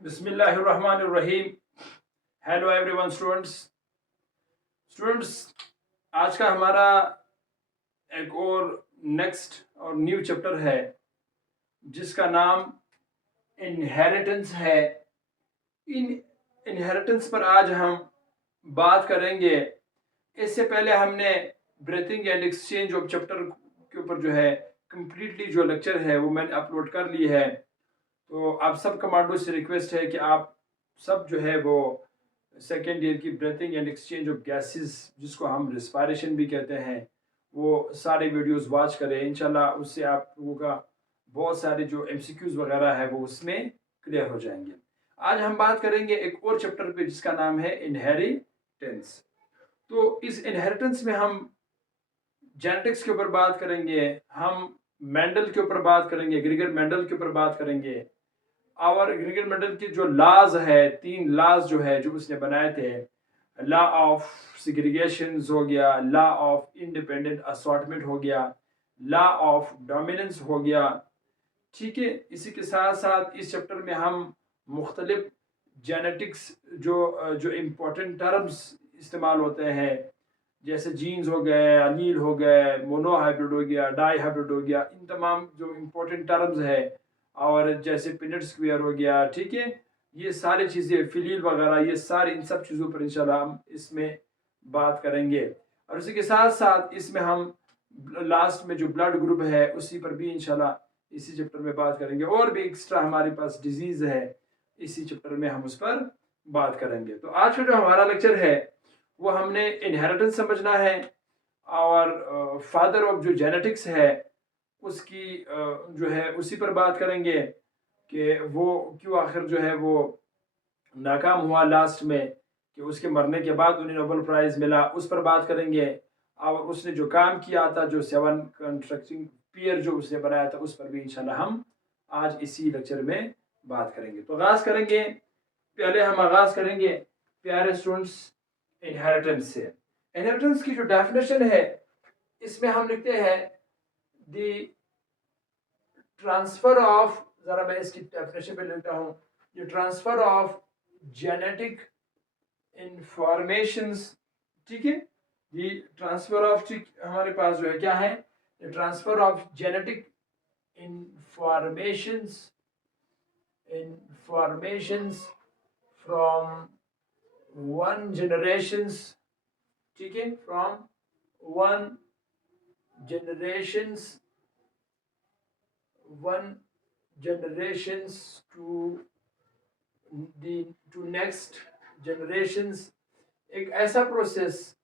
बिस्मिल्लाहिर्रहमानिर्रहीम। Hello everyone students, आज का हमारा एक और नेक्स्ट और न्यू चैप्टर है जिसका नाम इनहेरिटेंस है। इन इनहेरिटेंस पर आज हम बात करेंगे। इससे पहले हमने breathing and exchange of chapter के ऊपर जो है कंप्लीटली जो लेक्चर है वो मैंने अपलोड कर ली है। तो आप सब कमांडो से रिक्वेस्ट है कि आप सब जो है वो सेकेंड ईयर की breathing and exchange of gases, जिसको हम रिस्पायरेशन भी कहते हैं, वो सारे वीडियोस वॉच करें। इंशाल्लाह उससे आप लोगों का बहुत सारे जो एमसीक्यूज वगैरह है वो उसमें क्लियर हो जाएंगे। आज हम बात करेंगे एक और चैप्टर पे जिसका नाम है इनहेरिटेंस। तो इस इनहेरिटेंस में हम जेनेटिक्स के ऊपर बात करेंगे, हम मेंडल के ऊपर बात करेंगे, ग्रेगर मेंडल के ऊपर बात करेंगे। और ग्रेगर मेंडल के जो लॉज है, 3 लॉज जो है जो उसने बनाए थे, लॉ ऑफ सेग्रीगेशन हो गया, लॉ ऑफ इंडिपेंडेंट असॉर्टमेंट हो गया, लॉ ऑफ डोमिनेंस हो गया। ठीक है, इसी के साथ साथ इस चैप्टर में हम मुख्तलिफ जेनेटिक्स जो जो इम्पोर्टेंट टर्म्स इस्तेमाल होते हैं, जैसे जीन्स हो गए, अलील हो गए, मोनोहाइब्रिड हो गया, डाई हाइब्रिड हो गया, इन तमाम जो इम्पोर्टेंट टर्म्स है, और जैसे पिनेट स्क्वायर हो गया, ठीक है, ये सारी चीज़ें, फिलील वगैरह, ये सारी इन सब चीज़ों पर इंशाल्लाह हम इसमें बात करेंगे। और इसी के साथ साथ इसमें हम लास्ट में जो ब्लड ग्रुप है उसी पर भी इंशाल्लाह इसी चैप्टर में बात करेंगे। और भी एक्स्ट्रा हमारे पास डिजीज़ है, इसी चैप्टर में हम उस पर बात करेंगे। तो आज का जो हमारा लेक्चर है वो हमने इनहेरिटेंस समझना है, और फादर ऑफ जो जेनेटिक्स है उसकी जो है उसी पर बात करेंगे कि वो क्यों आखिर जो है वो नाकाम हुआ लास्ट में, कि उसके मरने के बाद उन्हें नोबेल प्राइज़ मिला, उस पर बात करेंगे। और उसने जो काम किया था, जो 7 कंस्ट्रक्टिंग पियर जो उसने बनाया था, उस पर भी इंशाल्लाह हम आज इसी लेक्चर में बात करेंगे। तो आगाज़ करेंगे, पहले हम आगाज़ करेंगे प्यारे स्टूडेंट्स इनहेरिटेंस से। इनहेरिटेंस की जो डेफिनेशन है इसमें हम लिखते हैं द ट्रांसफर ऑफ, ज़रा मैं इसकी डेफिनेशन पे लिखता हूँ, the transfer of genetic informations. ठीक है, द ट्रांसफर ऑफ, ठीक हमारे पास जो है क्या है, the transfer of genetic informations from one generations, ठीक है, from one generations to next generations। एक ऐसा प्रोसेस,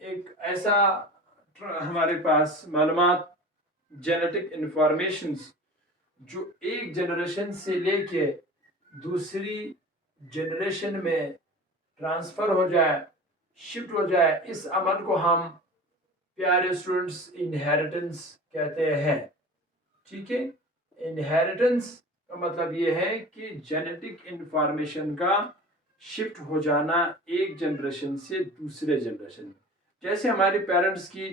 एक ऐसा हमारे पास मालूमात, जेनेटिक इंफॉर्मेशंस जो एक जनरेशन से लेके दूसरी जनरेशन में ट्रांसफ़र हो जाए, शिफ्ट हो जाए, इस अमल को हम प्यारे स्टूडेंट्स इनहेरिटेंस कहते हैं। ठीक है, इनहेरिटेंस का मतलब ये है कि जेनेटिक इंफॉर्मेशन का शिफ्ट हो जाना एक जनरेशन से दूसरे जनरेशन में। जैसे हमारे पेरेंट्स की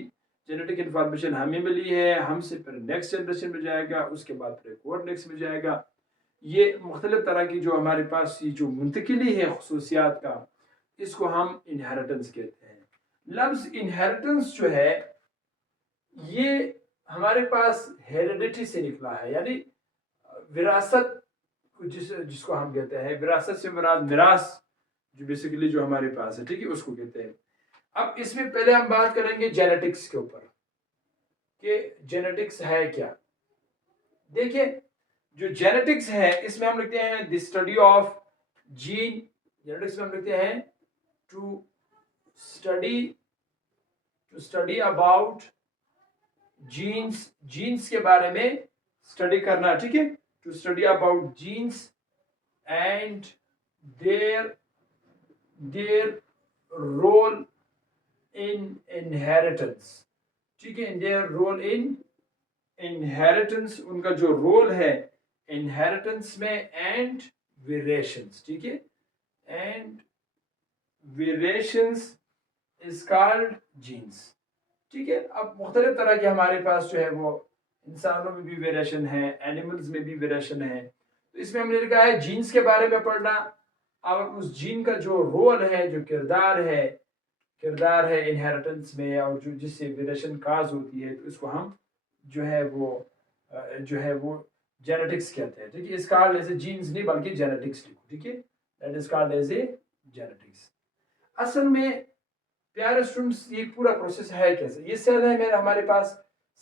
जेनेटिक इंफॉर्मेशन हमें मिली है, हमसे फिर नेक्स्ट जनरेशन में जाएगा, उसके बाद फिर एक और नेक्स्ट में जाएगा। ये मुख्तलिफ तरह की जो हमारे पास ये जो मुंतकिली है खसूसियात का, इसको हम इनहेरिटेंस कहते हैं। लफ्ज़ इनहेरिटेंस जो है ये हमारे पास हेरिडिटी से निकला है, यानी विरासत, जिसको हम कहते हैं, विरासत से मुराद मिरास, जो बेसिकली जो हमारे पास है, ठीक है, उसको कहते हैं। अब इसमें पहले हम बात करेंगे जेनेटिक्स के ऊपर कि जेनेटिक्स है क्या। देखिए, जो जेनेटिक्स है इसमें हम लिखते हैं the study of gene. Genetics में हम लिखते हैं to study about genes, genes के बारे में स्टडी करना, ठीक है, to study about genes and their role in inheritance. ठीक है, देयर रोल इन इनहेरिटेंस, उनका जो रोल है इनहेरिटेंस में, एंड वेरिएशंस। ठीक है, and variations is called jeans. ठीक है, अब मुख्तलिफ तरह के हमारे पास जो है वो इंसानों में भी वेरिएशन है, एनिमल्स में भी वेरिएशन है। तो इसमें हमने लिखा है जीन्स के बारे में पढ़ना और उस जीन का जो रोल है, जो किरदार है इनहेरिटेंस में, और जो जिससे वेरिएशन काज होती है, तो इसको हम जो है वो जेनेटिक्स कहते हैं। ठीक है, इस कॉल्ड एज ए जीन्स नहीं बल्कि जेनेटिक्स लिखो। ठीक है, that is called as a genetics. असल में प्यारे स्टूडेंट्स ये पूरा प्रोसेस है कैसे, ये सेल है मेरा हमारे पास।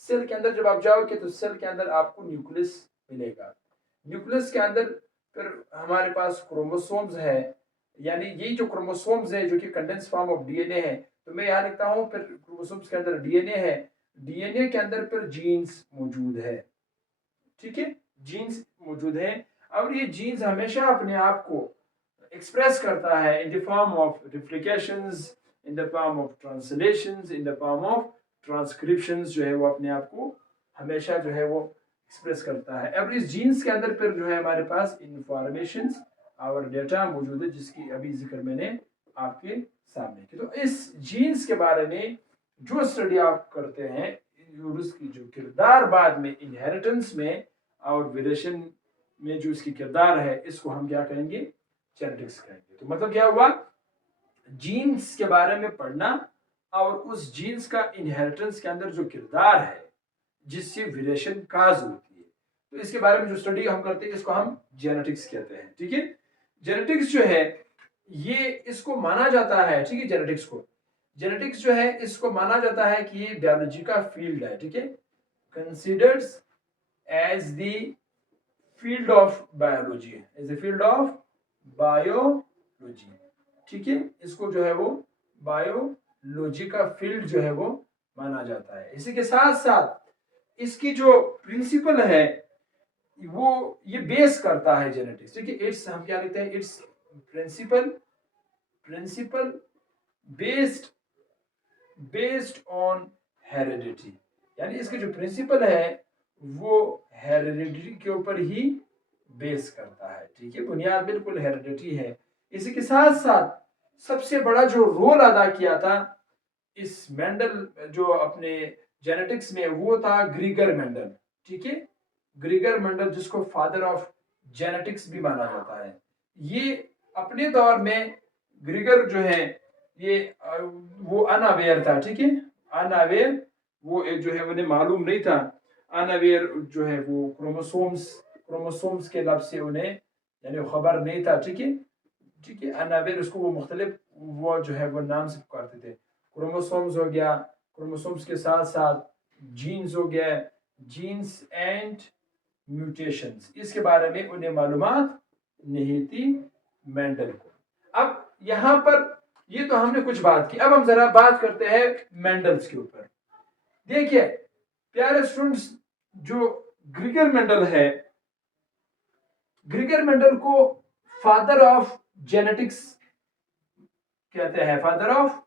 सेल के अंदर जब आप जाओगे तो सेल के अंदर आपको न्यूक्लियस मिलेगा। न्यूक्लियस के अंदर फिर हमारे पास क्रोमोसोम्स है, यानी यही जो क्रोमोसोम्स है जो कि कंडेंस फॉर्म ऑफ डीएनए है, तो मैं यहाँ लिखता हूँ फिर क्रोमोसोम्स के अंदर डीएनए है, डीएनए के अंदर फिर जीन्स मौजूद है। ठीक है, जीन्स मौजूद है और ये जीन्स हमेशा अपने आप को एक्सप्रेस करता है in the form of replications, in the form of translations, in the form of transcriptions, जो है वो अपने आप को हमेशा जो है वो एक्सप्रेस करता है। अब इस जीन्स के अंदर फिर जो है हमारे पास इंफॉर्मेशंस और डेटा मौजूद है, जिसकी अभी जिक्र मैंने आपके सामने की। तो इस जीन्स के बारे में जो स्टडी आप करते हैं, उसकी जो किरदार बाद में इनहेरिटेंस में और वेरिएशन में जो इसकी किरदार है, इसको हम क्या कहेंगे, जेनेटिक्स कहेंगे। तो मतलब क्या हुआ, जीन्स के बारे में पढ़ना और उस जीन्स का इनहेरिटेंस के अंदर जो किरदार है जिससे वेरिएशन काज होती है, तो इसके बारे में जो स्टडी हम करते हैं इसको हम जेनेटिक्स कहते हैं। ठीक है, जेनेटिक्स जो है ये इसको माना जाता है, ठीक है, जेनेटिक्स जो है इसको माना जाता है कि ये बायोलॉजी का फील्ड है। ठीक है, considered as the field of biology, as the field of biology. ठीक है, इसको जो है वो बायोलॉजी का फील्ड जो है वो माना जाता है। इसी के साथ साथ इसकी जो प्रिंसिपल है वो ये बेस करता है जेनेटिक्स। ठीक है, इट्स हम क्या लिखते हैं, it's principle based on heredity, यानी इसके जो प्रिंसिपल है वो हेरिडिटी के ऊपर ही बेस करता है। ठीक है, बुनियाद बिल्कुल हेरिडिटी है। इसी के साथ साथ सबसे बड़ा जो रोल अदा किया था इस मेंडल जो अपने जेनेटिक्स में, वो था ग्रीगर मेंडल। ठीक है, ग्रीगर मेंडल जिसको फादर ऑफ जेनेटिक्स भी माना जाता है। ये अपने दौर में ग्रीगर जो है ये वो अनअवेयर था। ठीक है, अनअवेयर, वो एक जो है उन्हें मालूम नहीं था, अनअवेयर जो है वो क्रोमोसोम्स के लफ्ज से उन्हें यानी खबर नहीं था। ठीक है, ठीक है, अनअवेयर, उसको वो मुख्तलिफ वो जो है वो नाम से पुकारते थे। क्रोमोसोम्स हो गया, क्रोमोसोम्स के साथ साथ जीन्स हो गया, जीन्स एंड म्यूटेशंस, इसके बारे में उन्हें मालूमात नहीं थी मेंडल को। अब यहाँ पर ये तो हमने कुछ बात की, अब हम जरा बात करते हैं मेंडल्स के ऊपर। देखिए प्यारे स्टूडेंट्स, जो ग्रीगर मेंडल है, ग्रीगर मेंडल को फादर ऑफ जेनेटिक्स कहते हैं। फादर ऑफ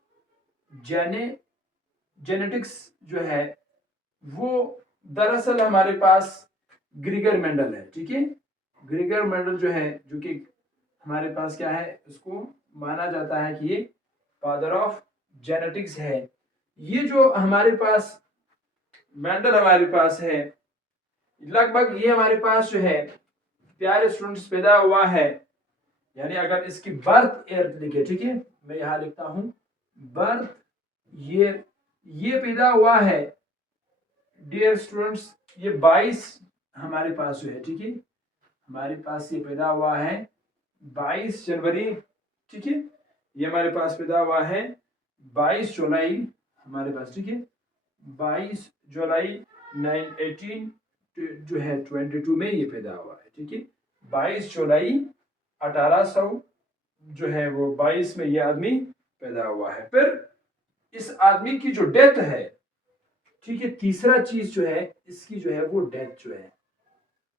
जेनेटिक्स जो है वो दरअसल हमारे पास ग्रीगर मेंडल है। ठीक है, ग्रीगर मेंडल जो है, जो कि हमारे पास क्या है, उसको माना जाता है कि ये फादर ऑफ जेनेटिक्स है। ये जो हमारे पास मेंडल हमारे पास है, लगभग ये हमारे पास जो है प्यारे स्टूडेंट्स पैदा हुआ है, यानी अगर इसकी बर्थ ईयर लिखे, ठीक है, मैं यहां लिखता हूं बर्थ ईयर, ये पैदा हुआ है डियर स्टूडेंट्स, ये 22 हमारे पास जो है, ठीक है, हमारे पास ये पैदा हुआ है 22 जनवरी। ठीक है, ये हमारे पास पैदा हुआ है 22 जुलाई हमारे पास। ठीक है, 22 जुलाई 918 जो है 22 में ये पैदा हुआ है। ठीक है, 22 जुलाई 1800 जो है वो 22 में ये आदमी पैदा हुआ है। फिर इस आदमी की जो डेथ है, ठीक है, तीसरा चीज जो है इसकी जो है वो डेथ जो है,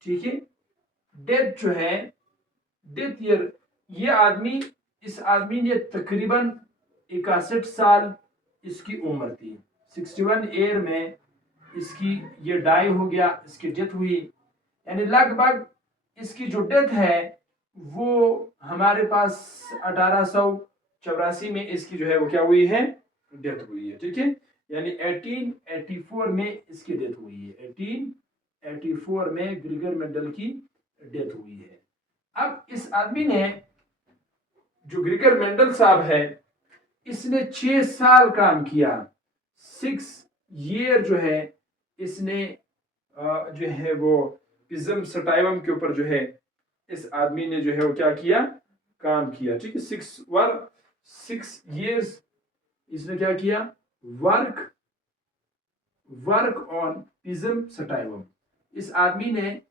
ठीक है, डेथ जो है, डेथ ईयर, ये आदमी, इस आदमी ने तकरीबन 61 साल इसकी उम्र थी। 61 ईयर में इसकी ये डाई हो गया, इसकी डेथ हुई, यानी लगभग इसकी जो डेथ है वो हमारे पास 1884 में इसकी जो है वो क्या हुई है, डेथ हुई है। ठीक है, यानी 1884 में इसकी डेथ हुई है। 1884 में ग्रीगर मेंडल की डेथ हुई है। अब इस आदमी ने, जो ग्रिगर मेंडल साहब है, इसने 6 साल काम किया। 6 ईयर जो है इसने जो है वो पिज्म सटाइवम के ऊपर जो है इस आदमी ने जो है वो क्या किया, काम किया। ठीक है, 6 years इसने क्या किया, वर्क ऑन पिज्म सटाइवम। इस आदमी ने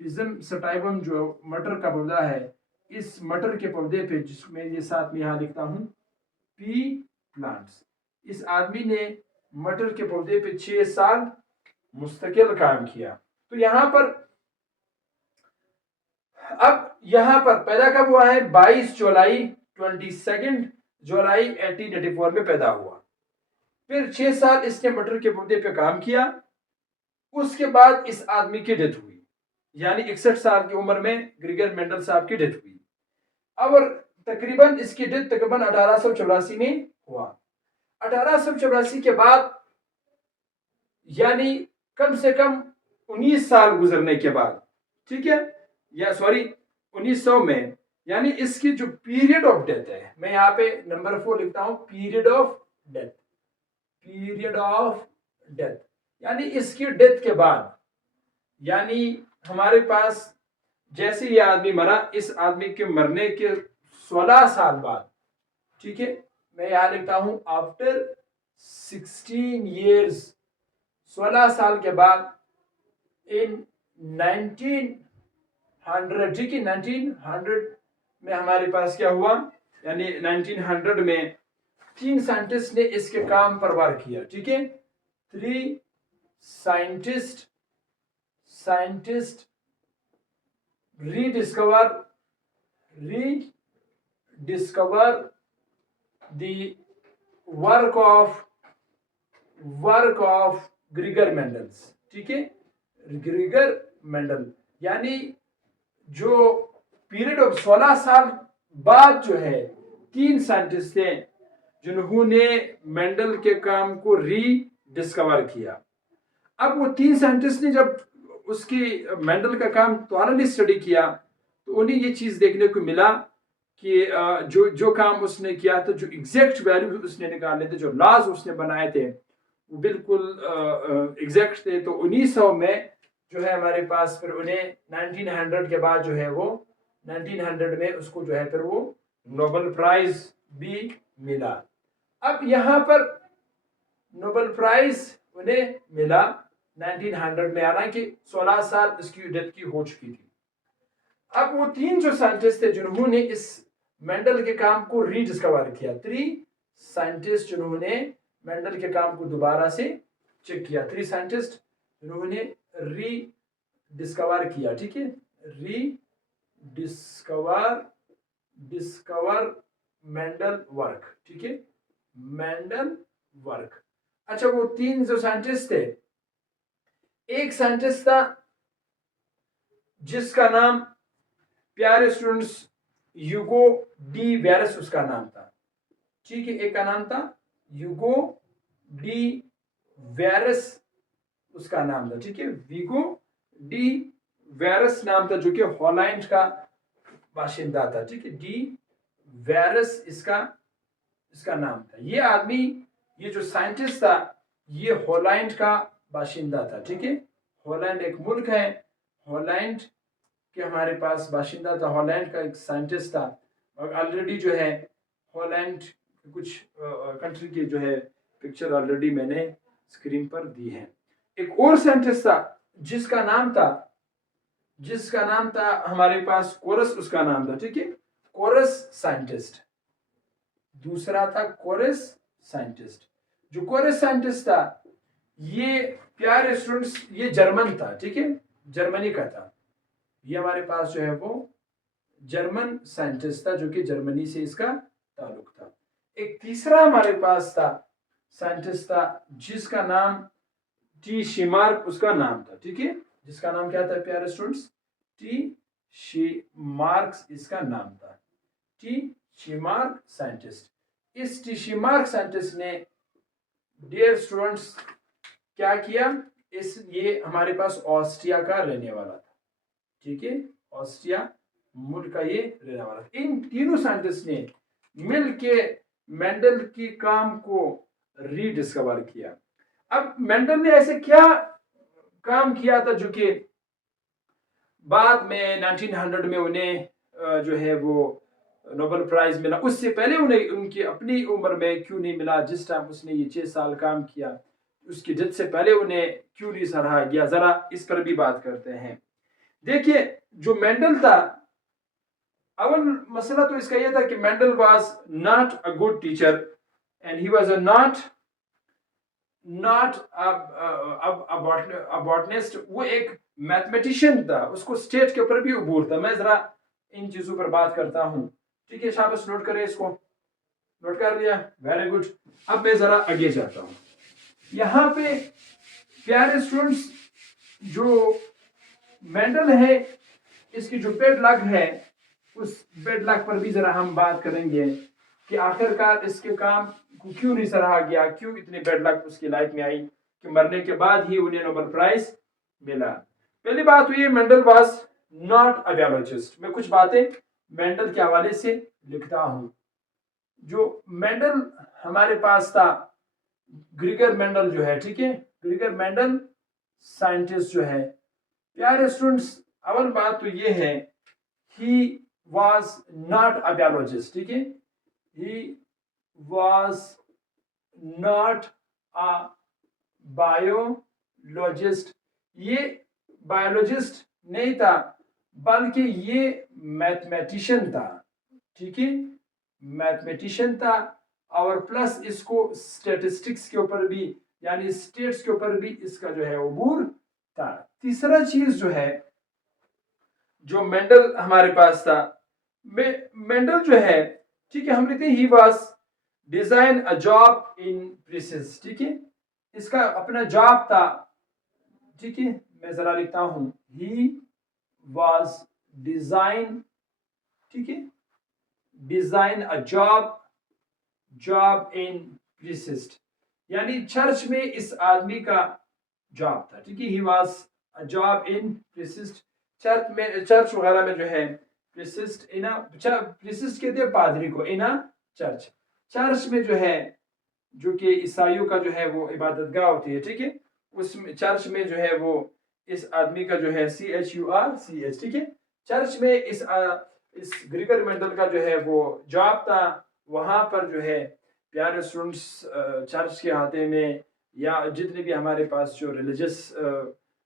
पिज्म सटाइवम जो मटर का पौधा है, इस मटर के पौधे पे, जिसमें ये साथ में यहां लिखता हूं पी प्लांट्स, इस आदमी ने मटर के पौधे पे 6 साल मुस्तकिल काम किया। तो यहां पर, अब यहां पर पैदा कब हुआ है, 22 जुलाई 1884 में पैदा हुआ। फिर 6 साल इसने मटर के पौधे पे काम किया। उसके बाद इस आदमी की डेथ हुई, यानी 61 साल की उम्र में ग्रिगर मेंडल साहब की डेथ हुई। और तकरीबन इसकी डेथ तकरीबन 1884 में हुआ। 1884 के बाद, यानी कम से कम 19 साल गुजरने के बाद, ठीक है, या सॉरी 1900 में, यानी इसकी जो पीरियड ऑफ डेथ है, मैं यहाँ पे नंबर 4 लिखता हूं, पीरियड ऑफ डेथ, यानी इसकी डेथ के बाद, यानी हमारे पास जैसे ये आदमी मरा, इस आदमी के मरने के 16 साल बाद, ठीक है, मैं यहां लिखता हूं आफ्टर 16 years, 16 साल के बाद, इन 1900, ठीक है, 1900 में हमारे पास क्या हुआ, यानी 1900 में 3 साइंटिस्ट ने इसके काम पर वर्क किया। ठीक है, 3 scientist rediscover the work of Gregor Mendel's. ठीक है, ग्रिगर मेंडल, यानी जो पीरियड ऑफ 16 साल बाद जो है 3 साइंटिस्ट थे जिन्होंने मेंडल के काम को रीडिस्कवर किया। अब वो 3 साइंटिस्ट ने जब उसकी मेंडल का काम थॉरली स्टडी किया तो उन्हें ये चीज देखने को मिला कि जो काम उसने किया था, जो एग्जैक्ट वैल्यू उसने निकाले थे, जो लॉज उसने बनाए थे, वो बिल्कुल एग्जैक्ट थे। तो 1900 में जो है हमारे पास, फिर उन्हें 1900 के बाद जो है वो 1900 में उसको जो है फिर वो नोबेल प्राइज भी मिला। अब यहाँ पर नोबेल प्राइज उन्हें मिला 1900 में, हालांकि 16 साल इसकी डेथ की हो चुकी थी। अब वो 3 जो साइंटिस्ट थे जिन्होंने इस मेंडल के काम को रीडिस्कवर किया, 3 साइंटिस्ट जिन्होंने मेंडल के काम को दोबारा से चेक किया, 3 साइंटिस्ट जिन्होंने रीडिस्कवर किया। ठीक है, डिस्कवर मेंडल वर्क। ठीक है, मेंडल वर्क। अच्छा, वो 3 जो साइंटिस्ट थे, एक साइंटिस्ट था जिसका नाम, प्यारे स्टूडेंट्स, यूगो डी वेरस उसका नाम था। ठीक है, एक का नाम था यूगो डी वेरस उसका नाम था। ठीक है, वीगो डी वेरस नाम था, जो कि हॉलैंड का बाशिंदा था। ठीक है, डी वेरस इसका नाम था। ये आदमी, ये जो साइंटिस्ट था, ये हॉलैंड का बाशिंदा था। ठीक है, हॉलैंड एक मुल्क है, हॉलैंड के हमारे पास बाशिंदा था, हॉलैंड का एक साइंटिस्ट था। और ऑलरेडी जो है हॉलैंड कुछ कंट्री के जो है पिक्चर ऑलरेडी मैंने स्क्रीन पर दी है। एक और साइंटिस्ट था जिसका नाम था हमारे पास कोरस, उसका नाम था। ठीक है, कोरस साइंटिस्ट, दूसरा था कोरस साइंटिस्ट। जो कोरस साइंटिस्ट था, ये प्यारे स्टूडेंट्स, ये जर्मन था। ठीक है, जर्मनी का था। ये हमारे पास जो है वो जर्मन साइंटिस्ट था, जो कि जर्मनी से इसका ताल्लुक था। एक तीसरा हमारे पास था साइंटिस्ट था जिसका नाम टी शीमार्क उसका नाम था। ठीक है, जिसका नाम क्या था प्यारे स्टूडेंट्स, टी शीमार्क इसका नाम था। टी शीमार्क साइंटिस्ट। इस टी शीमार्क साइंटिस्ट ने, डियर स्टूडेंट्स, क्या किया, ये हमारे पास ऑस्ट्रिया का रहने वाला था। ठीक है, ऑस्ट्रिया मुल्क का ये रहने वाला था। इन तीनों साइंटिस्ट ने मिल के मेंडल की काम को रीडिस्कवर किया। अब मेंडल ने ऐसे क्या काम किया था जो कि बाद में 1900 में उन्हें जो है वो नोबेल प्राइज मिला। उससे पहले उन्हें उनकी अपनी उम्र में क्यों नहीं मिला, जिस टाइम उसने ये 6 साल काम किया, उसकी डेथ से पहले उन्हें क्यों नहीं सराहा गया, जरा इस पर भी बात करते हैं। देखिए, जो मेंडल था, अवल मसला तो इसका यह था कि Mendel was not a good teacher and he was not botanist. वो एक मैथमेटिशियन था, उसको स्टेट के ऊपर भी उबूर था। मैं जरा इन चीजों पर बात करता हूँ, ठीक है। शाबाश, नोट करें, इसको नोट कर लिया, वेरी गुड। अब मैं जरा आगे जाता हूँ। यहाँ पे प्यारे स्टूडेंट्स, जो मेंडल है, इसकी जो बेड लक है, उस बेड लक पर भी जरा हम बात करेंगे कि आखिरकार इसके काम को क्यों नहीं सराहा गया, क्यों इतनी बेड लक उसकी लाइफ में आई कि मरने के बाद ही उन्हें नोबेल प्राइज मिला। पहली बात हुई, Mendel was not a biologist. मैं कुछ बातें मेंडल के हवाले से लिखता हूं। जो मेंडल हमारे पास था, ग्रीगर मेंडल जो है, ठीक है, ग्रीगर मेंडल साइंटिस्ट जो है, प्यारे स्टूडेंट्स, अवल बात तो ये है, he was not a biologist, ठीक है, he was not a biologist. ये बायोलॉजिस्ट नहीं था, बल्कि ये मैथमेटिशियन था, ठीक है, मैथमेटिशियन था। और प्लस इसको स्टैटिस्टिक्स के ऊपर भी, यानी स्टेट्स के ऊपर भी इसका जो है उबूर था। तीसरा चीज जो है, जो मेंडल हमारे पास था, मेंडल जो है, ठीक है, हम लिखते हैं he was design a job in precis, ठीक है, इसका अपना जॉब था, ठीक है। मैं जरा लिखता हूं, ही वाज डिजाइन, ठीक है, डिजाइन अ जॉब इन प्रीसिस्ट, यानी चर्च में इस आदमी का जॉब था, ठीक है। He was a job in priests, church वगैरह में जो है, प्रीसिस्ट इन प्रीसिस्ट कहते हैं पादरी को, इन चर्च, चर्च में जो है, जो कि ईसाइयों का जो है वो इबादतगाह होती है, ठीक है, उस चर्च में जो है वो इस आदमी का जो है CHURCH, ठीक है, चर्च में इस ग्रीगर मेंडल का जो है वो जॉब था। वहां पर जो है प्यारे स्टूडेंट्स, चर्च के हाथे में या जितने भी हमारे पास जो रिलीजियस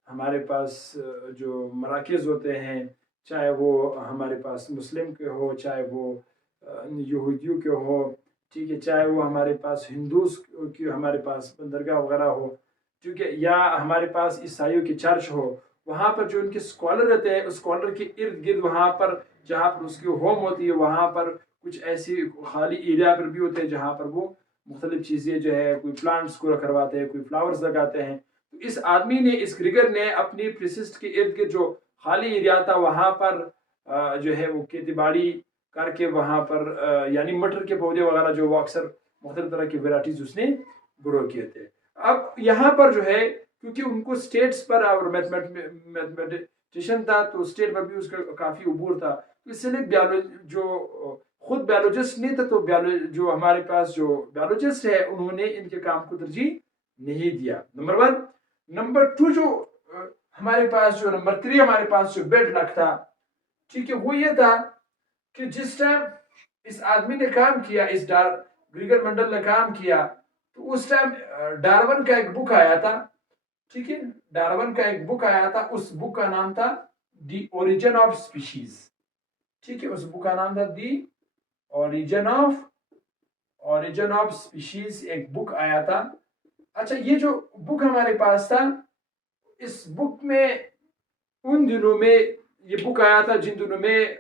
हमारे पास जो मराकज़ होते हैं, चाहे वो हमारे पास मुस्लिम के हो, चाहे वो यहूदियों के हो, ठीक है, चाहे वो हमारे पास हिंदूज की हमारे पास बंदरगाह वगैरह हो, ठीक है, या हमारे पास ईसाइयों की चर्च हो, वहाँ पर जो उनके स्कॉलर रहते हैं, उस स्कॉलर के इर्द गिर्द वहाँ पर जहाँ पर उसकी होम होती है, वहाँ पर कुछ ऐसी खाली एरिया पर भी होते हैं जहाँ पर वो मुख्तलिफ चीज़ें जो है, कोई प्लांट्स को करवाते हैं, कोई फ्लावर्स लगाते हैं। तो इस आदमी ने, इस ग्रीगर ने अपनी प्रिसिस्ट के इर्द गिर्द जो खाली एरिया था, वहाँ पर जो है वो खेती बाड़ी करके वहाँ पर यानी मटर के पौधे वगैरह जो वो अक्सर मुख्तलिफ तरह की वेराइटीज उसने ग्रो किए थे। अब यहाँ पर जो है, क्योंकि उनको स्टेट्स पर और मैथमेटिशियन था, तो स्टेट पर भी उसका काफ़ी उबूर था, तो इसलिए जो खुद बायोलॉजिस्ट नहीं था, तो जो हमारे पास जो बायोलॉजिस्ट है, उन्होंने इनके काम को तरजीह नहीं दिया। नंबर 1। नंबर 2, जो हमारे पास जो नंबर 3 हमारे पास जो बेड लक था, ठीक है, वो ये था कि जिस टाइम इस आदमी ने काम किया, इस ग्रीगर मेंडल ने काम किया, तो उस टाइम डार्विन का एक बुक आया था, ठीक है, डार्विन का एक बुक आया था, उस बुक का नाम था द ओरिजिन ऑफ स्पीशीज, ठीक है, उस बुक का नाम था द ओरिजिन ऑफ स्पीशीज, एक बुक आया था। अच्छा, ये जो बुक हमारे पास था, इस बुक में उन दिनों में ये बुक आया था जिन दिनों में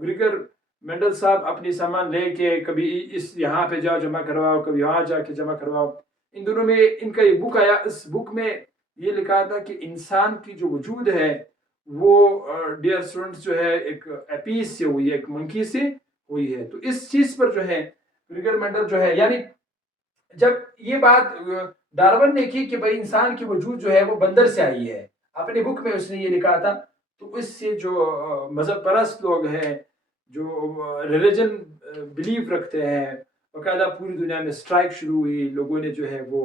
ग्रीगर मेंडल साहब अपनी सामान लेके कभी इस यहाँ पे जाओ जमा करवाओ, कभी वहाँ जाके जमा करवाओ। इन दिनों में इनका ये बुक आया। इस बुक में ये लिखा था कि इंसान की जो वजूद है वो डियर स्टूडेंट्स जो है एक एपीस से हुई है, एक मंकी से हुई है। तो इस चीज पर जो है ग्रीगर मेंडल जो है, यानी जब ये बात डार्विन ने की कि भाई इंसान की वजूद जो है वो बंदर से आई है, अपनी बुक में उसने ये लिखा था, तो इससे जो मज़हब परस्त लोग हैं, जो रिलीजन बिलीव रखते हैं, बाकायदा पूरी दुनिया में स्ट्राइक शुरू हुई, लोगों ने जो है वो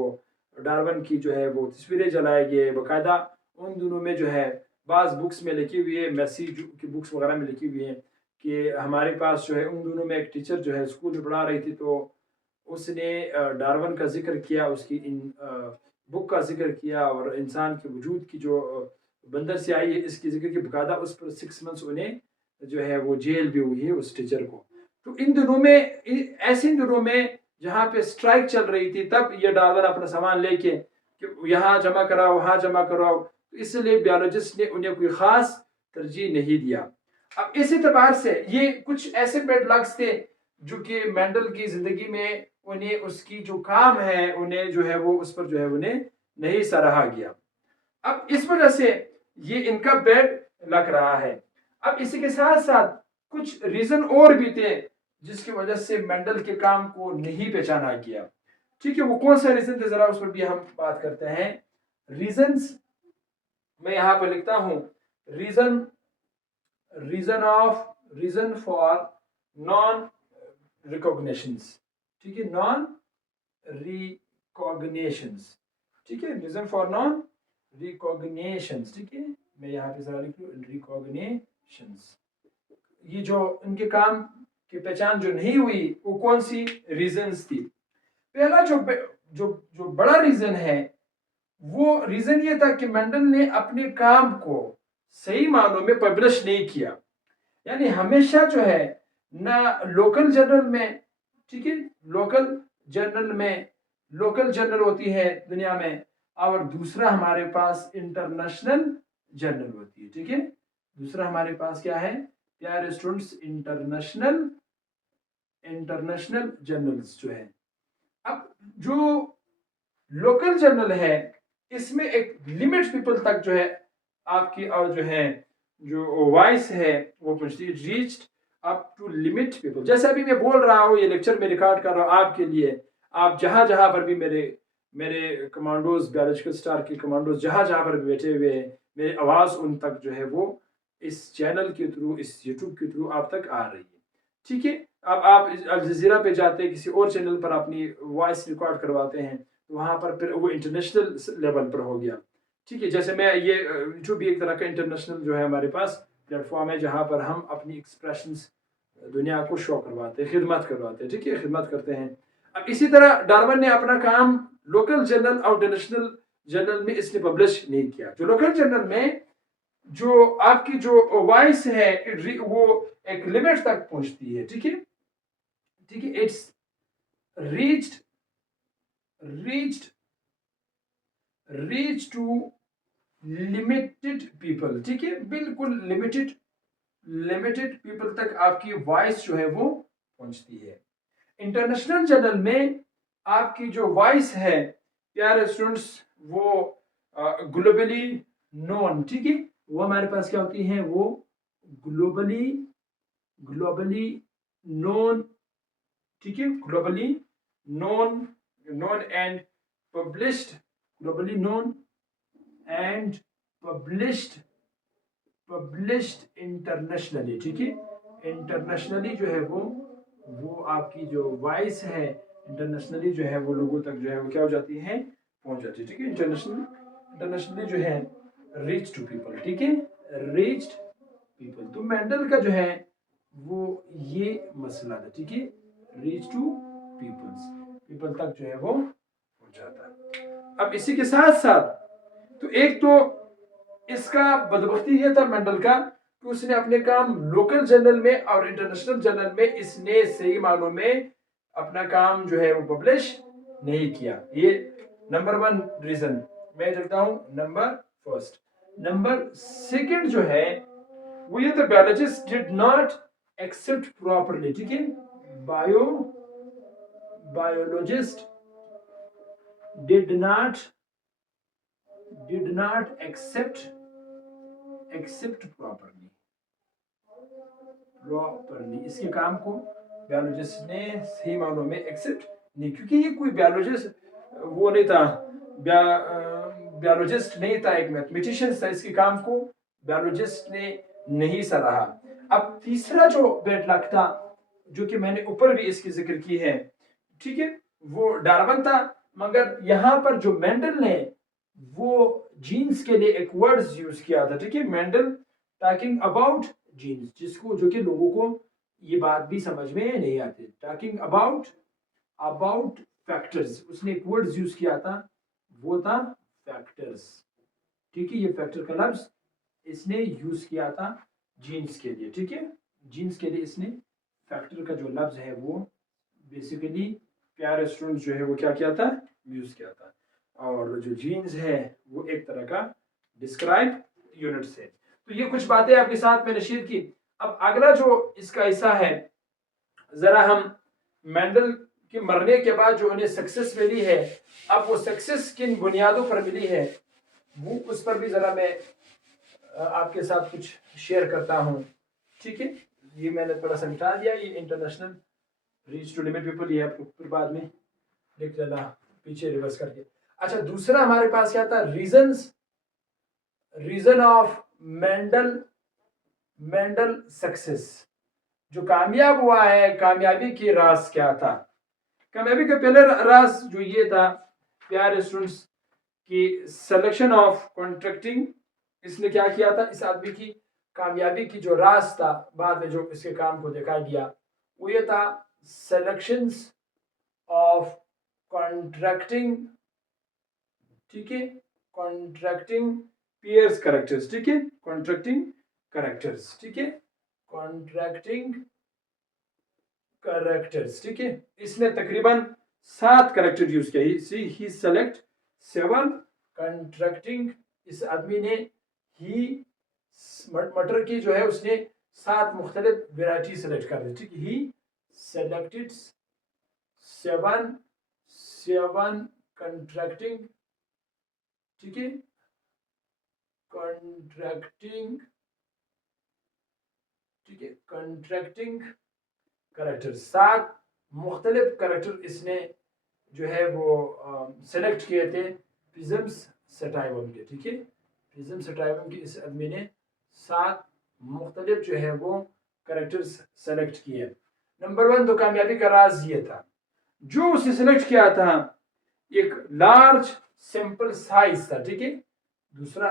डार्विन की जो है वो तस्वीरें जलाई गई, बाकायदा उन दिनों में जो है बाज़ बुक्स में लिखी हुई है, मैसी की बुक्स वगैरह में लिखी हुई है कि हमारे पास जो है उन दिनों में एक टीचर जो है स्कूल में पढ़ा रही थी, तो उसने डार्विन का जिक्र किया, उसकी इन बुक का जिक्र किया और इंसान के वजूद की जो बंदर से आई है इसकी जिक्र की, बकायदा उस पर 6 मंथ्स उन्हें जो है वो जेल भी हुई है उस टीचर को। तो इन दिनों में ऐसे दिनों में जहाँ पे स्ट्राइक चल रही थी, तब ये डार्विन अपना सामान लेके कि यहाँ जमा कराओ वहाँ जमा कराओ, तो इसलिए बायोलॉजिस्ट ने उन्हें कोई ख़ास तरजीह नहीं दिया। अब इस एतबार से ये कुछ ऐसे बैड लक्स थे जो कि मेंडल की ज़िंदगी में उन्हें उसकी जो काम है उन्हें जो है वो उस पर जो है उन्हें नहीं सराहा गया। अब इस वजह से ये इनका बैड लग रहा है। अब इसी के साथ साथ कुछ रीजन और भी थे जिसकी वजह से मेंडल के काम को नहीं पहचाना गया। ठीक है, वो कौन सा रीजन थे जरा उस पर भी हम बात करते हैं। रीजंस मैं यहां पर लिखता हूं, reason reason for non recognitions. ठीक है, नॉन रिकॉग्निशंस। ठीक है, रीजन फॉर नॉन रिकॉग्निशंस। ठीक है, मैं यहाँ पे जरा लिख लूँ रिकॉग्निशंस। ये जो इनके काम की पहचान जो नहीं हुई वो कौन सी रीजंस थी। पहला जो बड़ा रीजन है वो रीजन ये था कि मेंडल ने अपने काम को सही मानों में पब्लिश नहीं किया। यानी हमेशा जो है ना लोकल जर्नल में, ठीक है, लोकल जर्नल होती है दुनिया में, और दूसरा हमारे पास इंटरनेशनल जर्नल होती है। ठीक है, दूसरा हमारे पास क्या है प्यारे स्टूडेंट्स, इंटरनेशनल जर्नल्स जो है। अब जो लोकल जर्नल है इसमें एक लिमिट पीपल तक जो है आपकी और जो है जो वॉइस है वो पहुंचती है, reached up to limit people. जैसे अभी मैं बोल रहा हूँ, ये लेक्चर में रिकॉर्ड कर रहा हूँ आपके लिए, आप जहां जहां पर भी मेरे कमांडोज, बायोलॉजिकल स्टार के कमांडोज जहां जहां पर भी बैठे हुए हैं, मेरी आवाज़ उन तक जो है वो इस चैनल के थ्रू, इस यूट्यूब के थ्रू आप तक आ रही है। ठीक है, अब आप अल जज़ीरा पे जाते हैं, किसी और चैनल पर अपनी वॉइस रिकॉर्ड करवाते हैं, तो वहाँ पर फिर वो इंटरनेशनल लेवल पर हो गया। ठीक है, जैसे मैं ये यूट्यूब भी एक तरह का इंटरनेशनल जो है हमारे पास प्लेटफॉर्म है जहाँ पर हम अपनी एक्सप्रेशंस दुनिया को शो करवाते हैं, खिदमत करवाते हैं। ठीक है, खिदमत करते हैं। अब इसी तरह डार्विन ने अपना काम लोकल जर्नल और इंटरनेशनल जर्नल में इसने पब्लिश नहीं किया। जो लोकल जर्नल में जो आपकी जो वॉइस है वो एक लिमिट तक पहुंचती है। ठीक है, ठीक है, it's reached reached reach to limited people. ठीक है, बिल्कुल लिमिटेड पीपल तक आपकी वॉइस जो है वो पहुंचती है। इंटरनेशनल जर्नल में आपकी जो वॉइस है प्यारे स्टूडेंट्स वो ग्लोबली नोन। ठीक है, वो हमारे पास क्या होती है, वो ग्लोबली नोन। ठीक है, globally known and published, globally known and published internationally. ठीक है, इंटरनेशनली जो है वो आपकी जो वॉइस है इंटरनेशनली जो है वो लोगों तक जो है वो क्या हो जाती है, पहुंच जाती है। ठीक है, इंटरनेशनली जो है रीच टू पीपल। ठीक है, रीच्ड पीपल। तो मेंडल का जो है वो ये मसला था। ठीक है, रीच टू पीपल तक जो है वो पहुंच जाता है। अब इसी के साथ साथ तो एक तो इसका बदबख्ती ये था मेंडल का कि उसने अपने काम लोकल जर्नल में और इंटरनेशनल जर्नल में इसने सही मानों में अपना काम जो है वो पब्लिश नहीं किया। ये नंबर 1 रीजन मैं देखता हूं, नंबर फर्स्ट। नंबर सेकंड जो है वो ये तो biologist did not accept properly. ठीक है, biologist did not accept properly इसके काम को बायोलॉजिस्ट ने सही मानों में एक्सेप्ट नहीं, क्योंकि ये कोई बायोलॉजिस्ट वो नहीं था, बायोलॉजिस्ट नहीं था, एक मैथमेटिशियन था। इसके काम को बायोलॉजिस्ट ने नहीं सराहा। अब तीसरा जो बैड लक था, जो कि मैंने ऊपर भी इसकी जिक्र की है, ठीक है, वो डार्विन था। मगर यहाँ पर जो मेंडल ने वो जीन्स के लिए एक वर्ड्स यूज किया था, ठीक है, मेंडल टॉकिंग अबाउट जीन्स, जिसको जो कि लोगों को ये बात भी समझ में नहीं आती। टॉकिंग अबाउट अबाउट फैक्टर्स, उसने एक वर्ड्स यूज किया था, वो था फैक्टर्स, ठीक है। ये फैक्टर का लफ्ज इसने यूज किया था जीन्स के लिए, ठीक है। जीन्स के लिए इसने फैक्टर का जो लफ्ज है वो बेसिकली प्यारे स्टूडेंट जो है वो क्या किया था, यूज किया था। और जो जीन्स है वो एक तरह का डिस्क्राइब यूनिट्स है। तो ये कुछ बातें आपके साथ मैंने शेयर की। अब अगला जो इसका हिस्सा है, जरा हम मेंडल के मरने के बाद जो उन्हें सक्सेस मिली है, अब वो सक्सेस किन बुनियादों पर मिली है, वो उस पर भी जरा मैं आपके साथ कुछ शेयर करता हूँ, ठीक है। ये मैंने थोड़ा सा मिटा दिया, ये international reach to limit people, ये आपको फिर बाद में लिख लेना पीछे रिवर्स करके। अच्छा, दूसरा हमारे पास क्या था, रीजन ऑफ मेंडल सक्सेस, जो कामयाब हुआ है, कामयाबी की राज क्या था। कामयाबी का पहले राज जो ये था प्यारे स्टूडेंट्स की सिलेक्शन ऑफ कॉन्ट्रैक्टिंग, इसने क्या किया था, इस आदमी की कामयाबी की जो राज था, बाद में जो इसके काम को दिखाई दिया, वो ये था सिलेक्शंस ऑफ कॉन्ट्रैक्टिंग, ठीक है, कॉन्ट्रैक्टिंग पेयर्स करेक्टर्स, ठीक है, कॉन्ट्रैक्टिंग करेक्टर्स, ठीक है, कॉन्ट्रैक्टिंग करेक्टर्स, ठीक है। इसने तकरीबन 7 करेक्टर यूज किया। ही सेलेक्ट 7 कॉन्ट्रैक्टिंग, इस आदमी ने ही मटर की जो है उसने 7 मुख्तलिफ वेराइटी सेलेक्ट कर दी, ठीक है। ही सेलेक्टेड 7 कॉन्ट्रैक्टिंग, ठीक है, कॉन्ट्रैक्टिंग, ठीक है, कॉन्ट्रैक्टिंग करेक्टर, 7 मुख्तलिफ करेक्टर इसने जो है वो सेलेक्ट किए थे प्रिज्म्स सटाइवम के, ठीक है। प्रिज्म सटाइवम के इस आदमी ने 7 मुख्तलिफ जो है वो करेक्टर्स सेलेक्ट किए। नंबर 1 तो कामयाबी का राज ये था, जो उसे सेलेक्ट किया था एक लार्ज सैंपल साइज था, ठीक है। दूसरा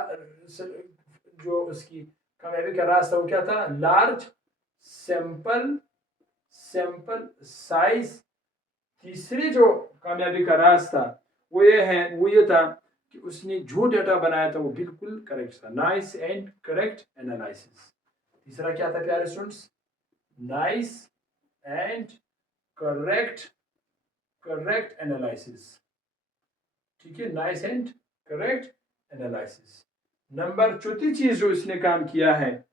जो उसकी कामयाबी का राज था वो क्या था, लार्ज सैंपल साइज। तीसरी जो कामयाबी का राज था वो ये था कि उसने जो डेटा बनाया था वो बिल्कुल करेक्ट था, नाइस एंड करेक्ट एनालिसिस। तीसरा क्या था प्यारे students, nice and correct analysis, ठीक है, nice and correct analysis. Number चौथी चीज जो इसने काम किया है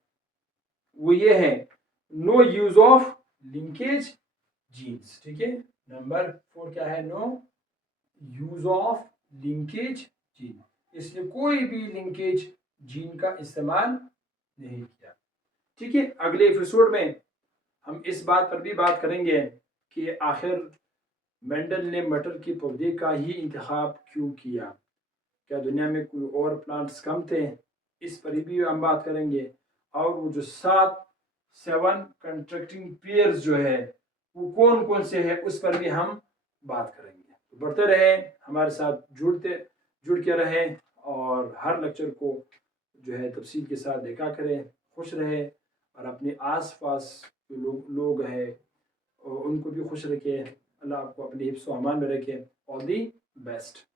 वो ये है, no use of linkage genes, ठीक है। नंबर 4 क्या है, no use of linkage gene, इसने कोई भी लिंकेज जीन का इस्तेमाल नहीं किया, ठीक है। अगले एपिसोड में हम इस बात पर भी बात करेंगे कि आखिर मेंडल ने मटर के पौधे का ही इंतखाब क्यों किया, क्या दुनिया में कोई और प्लांट्स कम थे, इस पर भी हम बात करेंगे। और वो जो 7 कॉन्ट्रैक्टिंग पेयर्स जो है वो कौन कौन से है उस पर भी हम बात करेंगे। तो बढ़ते रहे, हमारे साथ जुड़ के रहे और हर लेक्चर को जो है तफसील के साथ देखा करें। खुश रहे और अपने आस पास जो लोग हैं उनको भी खुश रखें। अल्लाह आपको अपने हिफ्ज़ व अमान में रखे। All the best.